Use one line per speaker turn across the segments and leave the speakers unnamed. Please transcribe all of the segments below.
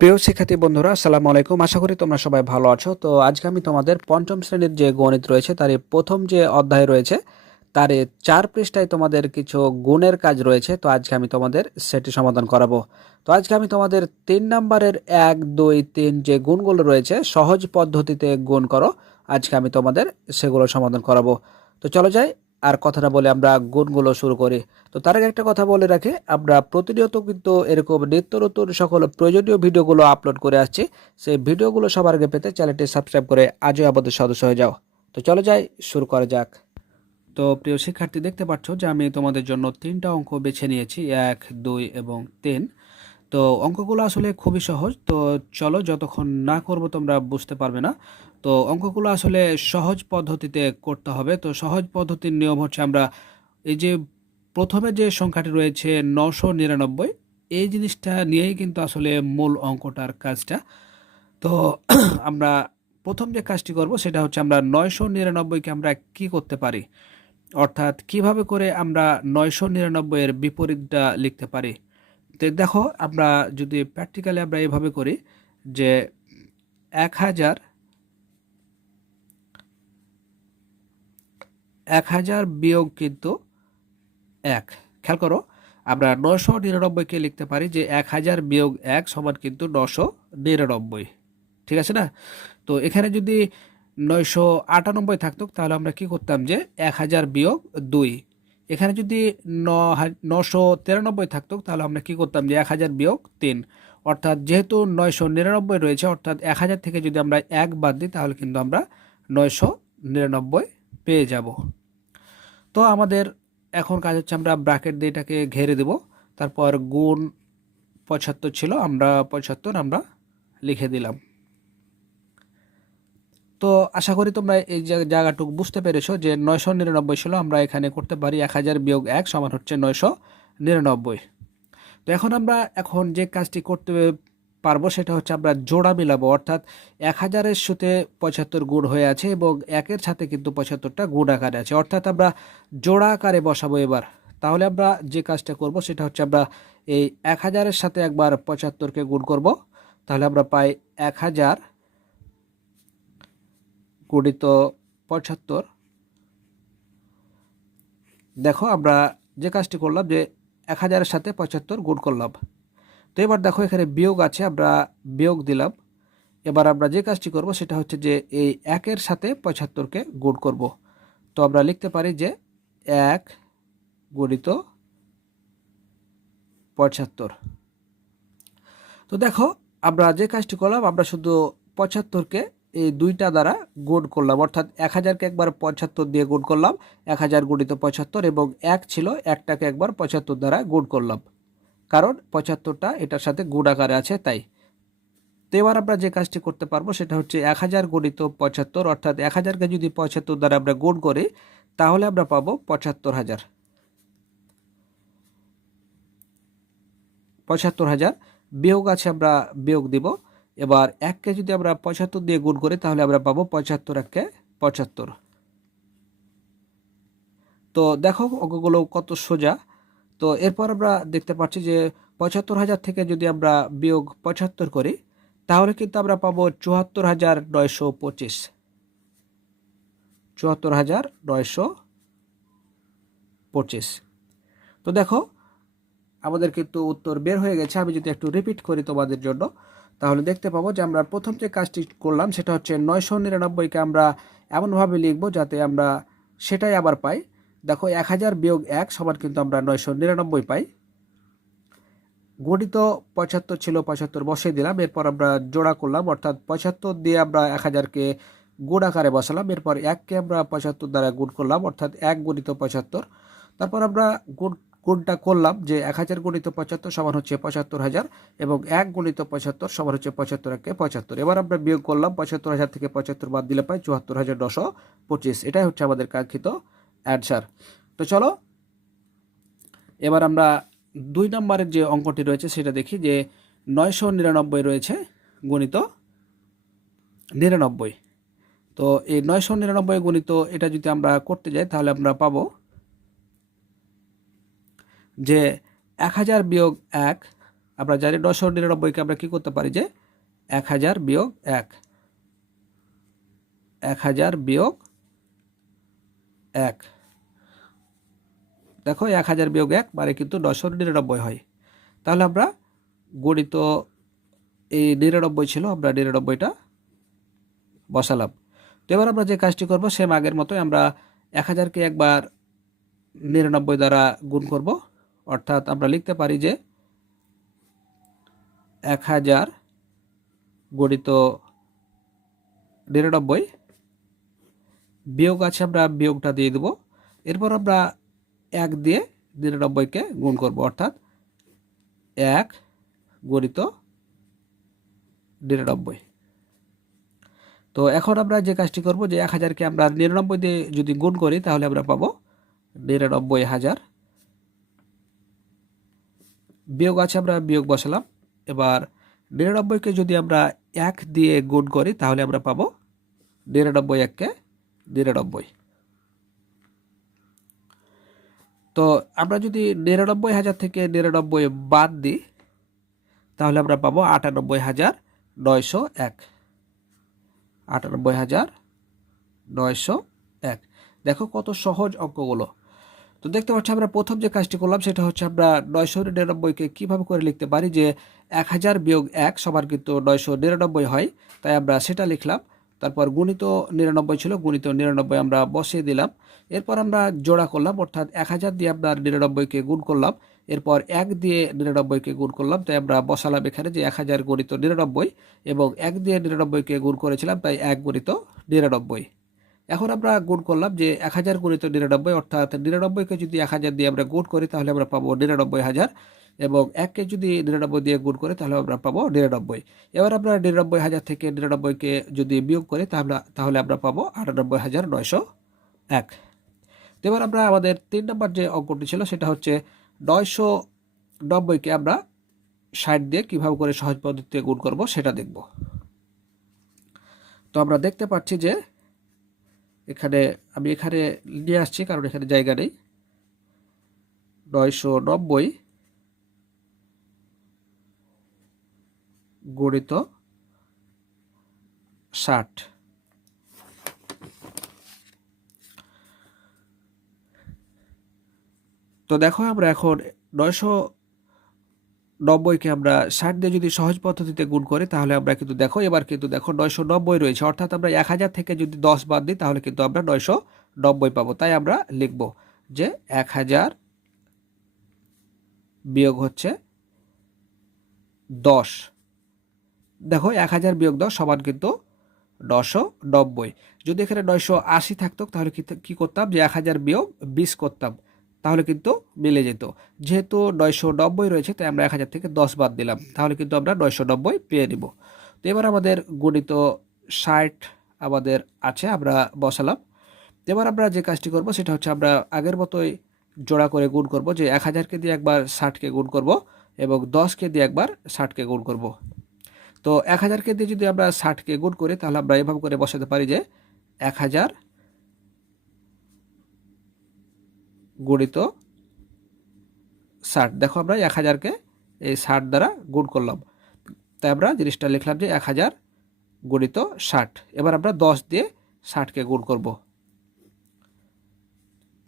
প্রিয় শিক্ষার্থী বন্ধুরা, আসসালামু আলাইকুম। আশা করি তোমরা সবাই ভালো আছো। তো আজকে আমি তোমাদের পঞ্চম শ্রেণির যে গণিত রয়েছে, তার প্রথম যে অধ্যায় রয়েছে, তার চার পৃষ্ঠায় তোমাদের কিছু গুণের কাজ রয়েছে। তো আজকে আমি তোমাদের সেটি সমাধান করাবো। তো আজকে আমি তোমাদের তিন নম্বরের এক, দুই, তিন যে গুণগুলো রয়েছে, সহজ পদ্ধতিতে গুণ করো। আজকে আমি তোমাদের সেগুলো সমাধান করাবো। তো চলো যাই আর কথাটা বলে আমরা গুণগুলো শুরু করি। তো তার আগে একটা কথা বলে রাখি, আমরা প্রতিনিয়ত কিন্তু এরকম নিত্য নতুন সকল প্রয়োজনীয় ভিডিওগুলো আপলোড করে আসছি। সেই ভিডিওগুলো সবার আগে পেতে চ্যানেলটি সাবস্ক্রাইব করে আজও আমাদের সদস্য হয়ে যাও। তো চলো যাই, শুরু করা যাক। তো প্রিয় শিক্ষার্থী, দেখতে পাচ্ছ যে আমি তোমাদের জন্য তিনটা অঙ্ক বেছে নিয়েছি, এক, দুই এবং তিন। তো অঙ্কগুলো আসলে খুবই সহজ, তো চলো যতক্ষণ না করব তোমরা বুঝতে পারবে না। তো অঙ্কগুলো আসলে সহজ পদ্ধতিতে করতে হবে। তো সহজ পদ্ধতির নিয়ম হচ্ছে আমরা এই যে প্রথমে যে সংখ্যাটি রয়েছে নশো নিরানব্বই, এই জিনিসটা নিয়েই কিন্তু আসলে মূল অঙ্কটার কাজটা। তো আমরা প্রথম যে কাজটি করব সেটা হচ্ছে আমরা নয়শো নিরানব্বইকে আমরা কি করতে পারি? অর্থাৎ কীভাবে করে আমরা নয়শো নিরানব্বইয়ের বিপরীতটা লিখতে পারি? তো দেখো, আমরা যদি প্র্যাকটিক্যালি আমরা এভাবে করি যে এক হাজার এক হাজার বিয়োগ কিন্তু এক। খেয়াল করো, আমরা নশো নিরানব্বইকে লিখতে পারি যে এক হাজার বিয়োগ এক সমান কিন্তু নশো নিরানব্বই। ঠিক আছে না? তো এখানে যদি নয়শো আটানব্বই থাকতো, তাহলে আমরা কি করতাম যে এক হাজার বিয়োগ দুই। এখানে যদি ন নশো তিরানব্বই থাকতো, তাহলে আমরা কি করতাম যে এক হাজার বিয়োগ তিন। অর্থাৎ যেহেতু নয়শো নিরানব্বই রয়েছে, অর্থাৎ এক হাজার থেকে যদি আমরা এক বাদ দিই, তাহলে কিন্তু আমরা নয়শো নিরানব্বই পেয়ে যাব। তো আমাদের এখন কাজ হচ্ছে আমরা ব্র্যাকেট দিয়ে এটাকে ঘেরে দেব। তারপর গুণ পঁচাত্তর ছিল, আমরা পঁচাত্তর, আমরা লিখে দিলাম। তো আশা করি তোমরা এই জায়গা- জায়গাটুকু বুঝতে পেরেছ যে নয়শো নিরানব্বই ছিল, আমরা এখানে করতে পারি এক হাজার বিয়োগ এক সমান হচ্ছে নয়শো নিরানব্বই। তো এখন আমরা, এখন যে কাজটি করতে পারব সেটা হচ্ছে আমরা জোড়া মিলাবো। অর্থাৎ এক হাজারের সাথে পঁচাত্তর গুণ হয়ে আছে এবং একের সাথে কিন্তু পঁচাত্তরটা গুণ আকারে আছে। অর্থাৎ আমরা জোড়া আকারে বসাবো এবার। তাহলে আমরা যে কাজটা করব সেটা হচ্ছে আমরা এই এক হাজারের সাথে একবার পঁচাত্তরকে গুণ করব। তাহলে আমরা পাই এক হাজার গুণিত পঁচাত্তর। দেখো আমরা যে কাজটি করলাম যে এক হাজারের সাথে পঁচাত্তর গুণ করলাম। তো এবার দেখো এখানে বিয়োগ আছে, আমরা বিয়োগ দিলাম। এবার আমরা যে কাজটি করব সেটা হচ্ছে যে এই একের সাথে পঁচাত্তরকে গুণ করব। তো আমরা লিখতে পারি যে এক গুণিত পঁচাত্তর। তো দেখো, আমরা যে কাজটি করলাম, আমরা শুধু পঁচাত্তরকে এই দুইটা দ্বারা গুণ করলাম। অর্থাৎ এক হাজারকে একবার পঁচাত্তর দিয়ে গুণ করলাম, এক হাজার গুণিত পঁচাত্তর এবং এক ছিল একটাকে একবার পঁচাত্তর দ্বারা গুণ করলাম। কারণ পঁচাত্তরটা এটার সাথে গুণ আকারে আছে, তাই। তো এবার আমরা যে কাজটি করতে পারব সেটা হচ্ছে এক হাজার গুণিত পঁচাত্তর, অর্থাৎ এক হাজারকে যদি পঁচাত্তর দ্বারা আমরা গুণ করি, তাহলে আমরা পাবো পঁচাত্তর হাজার। পঁচাত্তর হাজার বিয়োগ আছে আমরা বিয়োগ দিব। এবার এককে যদি আমরা পঁচাত্তর দিয়ে গুণ করি, তাহলে আমরা পাবো পঁচাত্তর এককে পঁচাত্তর। তো দেখো অঙ্কগুলো কত সোজা। তো এরপর আমরা দেখতে পাচ্ছি যে পঁচাত্তর হাজার থেকে যদি আমরা বিয়োগ পঁচাত্তর করি, তাহলে কিন্তু আমরা পাবো চুয়াত্তর হাজার নয়শো পঁচিশ। চুয়াত্তর হাজার নয়শো পঁচিশ। তো দেখো, আমাদের কিন্তু উত্তর বের হয়ে গেছে। আমি যদি একটু রিপিট করি তোমাদের জন্য, তাহলে দেখতে পাবো যে আমরা প্রথম যে কাজটি করলাম, সেটা হচ্ছে নয়শো নিরানব্বইকে আমরা এমনভাবে লিখব যাতে আমরা সেটাই আবার পাই। দেখো, এক হাজার বিয়োগ এক সমান কিন্তু আমরা নয়শো নিরানব্বই পাই। গণিত পঁচাত্তর ছিল, পঁচাত্তর বসিয়ে দিলাম। এরপর আমরা জোড়া করলাম, অর্থাৎ পঁচাত্তর দিয়ে আমরা এক হাজারকে গুণ আকারে বসালাম। এরপর এককে আমরা পঁচাত্তর দ্বারা গুণ করলাম, অর্থাৎ এক গণিত পঁচাত্তর। তারপর আমরা গুণ, গুণটা করলাম যে এক হাজার গণিত পঁচাত্তর সমান হচ্ছে পঁচাত্তর হাজার এবং এক গণিত পঁচাত্তর সমান হচ্ছে পঁচাত্তর একে পঁচাত্তর। এবার আমরা বিয়োগ করলাম, পঁচাত্তর হাজার থেকে পঁচাত্তর বাদ দিলে পাই চুয়াত্তর হাজার নশো পঁচিশ। এটাই হচ্ছে আমাদের কাঙ্ক্ষিত অ্যান্সার। তো চলো, এবার আমরা দুই নম্বরের যে অঙ্কটি রয়েছে সেটা দেখি যে নয়শো নিরানব্বই রয়েছে গণিত নিরানব্বই। তো এই নয়শো নিরানব্বই গণিত এটা যদি আমরা করতে যাই তাহলে আমরা পাবো যে এক হাজার বিয়োগ এক, আমরা জানি নশো নিরানব্বইকে আমরা কী করতে পারি যে এক হাজার বিয়োগ এক। এক হাজার বিয়োগ এক। দেখো, এক হাজার বিয়োগ এক মানে কিন্তু নশো নিরানব্বই হয়। তাহলে আমরা গণিত এই নিরানব্বই ছিল, আমরা নিরানব্বইটা বসালাম। তো এবার আমরা যে কাজটি করব সেম আগের মতোই আমরা এক হাজারকে একবার নিরানব্বই দ্বারা গুণ করব। অর্থাৎ আমরা লিখতে পারি যে এক হাজার গণিত নিরানব্বই বিয়োগ আছে, আমরা বিয়োগটা দিয়ে দেব। এরপর আমরা এক দিয়ে নিরানব্বইকে গুণ করব, অর্থাৎ এক গণিত নিরানব্বই। তো এখন আমরা যে কাজটি করব, যে এক হাজারকে আমরা নিরানব্বই দিয়ে যদি গুণ করি, তাহলে আমরা পাবো নিরানব্বই হাজার। বিয়োগ আছে আমরা বিয়োগ বসালাম। এবার নিরানব্বইকে যদি আমরা এক দিয়ে গুণ করি, তাহলে আমরা পাবো নিরানব্বই এককে নিরানব্বই। তো আমরা যদি নিরানব্বই হাজার থেকে নিরানব্বই বাদ দিই, তাহলে আমরা পাবো আটানব্বই হাজার নয়শো এক। আটানব্বই হাজার নয়শো এক। দেখো কত সহজ অঙ্কগুলো। তো দেখতে পাচ্ছি আমরা প্রথম যে কাজটি করলাম, সেটা হচ্ছে আমরা নয়শো নিরানব্বইকে কীভাবে করে লিখতে পারি যে এক হাজার বিয়োগ এক সবার কিন্তু নয়শো নিরানব্বই হয়, তাই আমরা সেটা লিখলাম। তারপর গুণিত নিরানব্বই ছিল, গুণিত নিরানব্বই আমরা বসিয়ে দিলাম। এরপর আমরা জোড়া করলাম, অর্থাৎ এক হাজার দিয়ে আপনার নিরানব্বইকে গুণ করলাম। এরপর এক দিয়ে নিরানব্বইকে গুণ করলাম, তাই আমরা বসালাম এখানে যে এক হাজার গণিত নিরানব্বই এবং এক দিয়ে নিরানব্বইকে গুণ করেছিলাম, তাই এক গণিত নিরানব্বই। এখন আমরা গুণ করলাম যে এক হাজার গণিত নিরানব্বই, অর্থাৎ নিরানব্বইকে যদি এক হাজার দিয়ে আমরা গুণ করি, তাহলে আমরা পাবো নিরানব্বই হাজার। এবং এককে যদি নিরানব্বই দিয়ে গুণ করে, তাহলে আমরা পাবো নিরানব্বই। এবার আমরা নিরানব্বই হাজার থেকে নিরানব্বইকে যদি বিয়োগ করি, তাহলে তাহলে আমরা পাবো আটানব্বই হাজার নয়শো এক। এবার আমরা আমাদের তিন নম্বর যে অঙ্কটি ছিল, সেটা হচ্ছে নয়শো নব্বইকে আমরা ষাট দিয়ে কীভাবে করে সহজ পদ্ধতিতে গুণ করব, সেটা দেখব। তো আমরা দেখতে পাচ্ছি যে এখানে, আমি এখানে নিয়ে আসছি, কারণ এখানে জায়গা নেই। নয়শো নব্বই গণিত ষাট। তো দেখো আমরা এখন নয়শো নব্বইকে আমরা ষাট দিয়ে যদি সহজ পদ্ধতিতে গুণ করি, তাহলে আমরা কিন্তু দেখো, এবার কিন্তু দেখো নয়শো নব্বই রয়েছে। অর্থাৎ আমরা এক হাজার থেকে যদি দশ বাদ দিই, তাহলে কিন্তু আমরা নয়শো নব্বই পাবো। তাই আমরা লিখব যে এক হাজার বিয়োগ হচ্ছে দশ। দেখো, এক হাজার বিয়োগ দশ, সমান কিন্তু নশো নব্বই। যদি এখানে নয়শো আশি থাকতো, তাহলে কি করতাম? যে এক হাজার বিয়োগ বিশ করতাম, তাহলে কিন্তু মিলে যেত। যেহেতু নয়শো নব্বই রয়েছে, তাই আমরা এক হাজার থেকে দশ বাদ দিলাম, তাহলে কিন্তু আমরা নয়শো নব্বই পেয়ে নিব। তো এবার আমাদের গণিত ষাট আমাদের আছে, আমরা বসালাম। এবার আমরা যে কাজটি করব, সেটা হচ্ছে আমরা আগের মতোই জোড়া করে গুণ করব, যে এক হাজারকে দিয়ে একবার ষাটকে গুণ করব এবং দশকে দিয়ে একবার ষাটকে গুণ করব। তো এক হাজারকে দিয়ে যদি আমরা ষাটকে গুণ করি, তাহলে আমরা এভাবে করে বসাতে পারি যে এক হাজার গণিত ষাট। দেখো আমরা এক হাজারকে এই ষাট দ্বারা গুণ করলাম। তাই আমরা জিনিসটা লিখলাম যে এক হাজার গণিত ষাট। এবার আমরা দশ দিয়ে ষাটকে গুণ করব।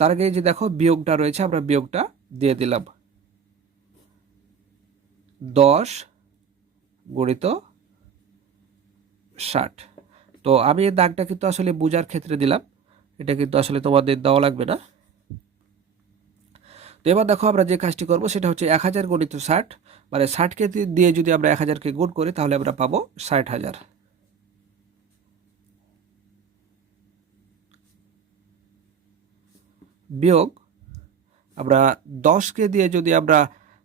তার আগে যে দেখো বিয়োগটা রয়েছে, আমরা বিয়োগটা দিয়ে দিলাম। দশ গণিত ষাট। তো আমি এই দাগটা কিন্তু আসলে বোঝার ক্ষেত্রে দিলাম। এটা কিন্তু আসলে তোমাদের দেওয়া লাগবে না। তো এবার দেখো আমরা যে কাজটি করব, সেটা হচ্ছে এক হাজার গণিত ষাট। মানে ষাটকে দিয়ে যদি আমরা এক হাজারকে গুণ করি, তাহলে আমরা পাবো ষাট হাজার। বিয়োগ আমরা দশকে দিয়ে যদি আমরা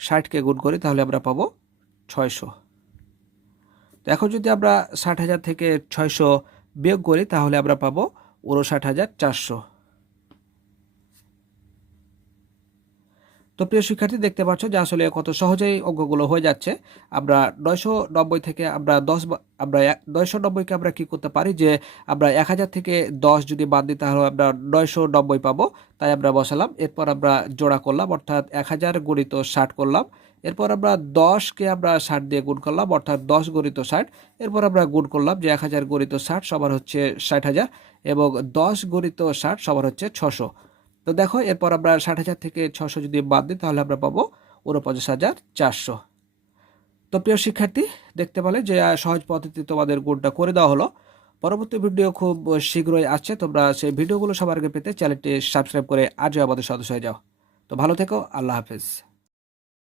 ষাটকে গুণ করি, তাহলে আমরা পাবো ছয়শো। তো এখন যদি আমরা ষাট হাজার থেকে ছয়শো বিয়োগ করি, তাহলে আমরা পাবো উনষাট হাজার চারশো। তো প্রিয় শিক্ষার্থী, দেখতে পাচ্ছ যে আসলে কত সহজেই অঙ্কগুলো হয়ে যাচ্ছে। আমরা নয়শো নব্বই থেকে আমরা দশ আমরা নয়শো নব্বইকে আমরা কী করতে পারি যে আমরা এক হাজার থেকে দশ যদি বাদ দিই, তাহলে আমরা নয়শো নব্বই পাবো। তাই আমরা বসালাম, এরপর আমরা জোড়া করলাম, অর্থাৎ এক হাজার গণিত ষাট করলাম। এরপর আমরা দশকে আমরা ষাট দিয়ে গুণ করলাম, অর্থাৎ দশ গণিত ষাট। এরপর আমরা গুণ করলাম যে এক হাজার গণিত ষাট সবার হচ্ছে ষাট হাজার এবং দশ গণিত ষাট সবার হচ্ছে ছশো। তো দেখো, এরপর আমরা ষাট হাজার থেকে ছশো যদি বাদ দিই, তাহলে আমরা পাবো উনপঞ্চাশ হাজার চারশো। তো প্রিয় শিক্ষার্থী, দেখতে পেলে যে সহজ পদ্ধতি তোমাদের গুণটা করে দেওয়া হলো। পরবর্তী ভিডিও খুব শীঘ্রই আসছে, তোমরা সেই ভিডিওগুলো সবার আগে পেতে চ্যানেলটি সাবস্ক্রাইব করে আজও আমাদের সদস্য হয়ে যাও। তো ভালো থেকো, আল্লাহ হাফেজ।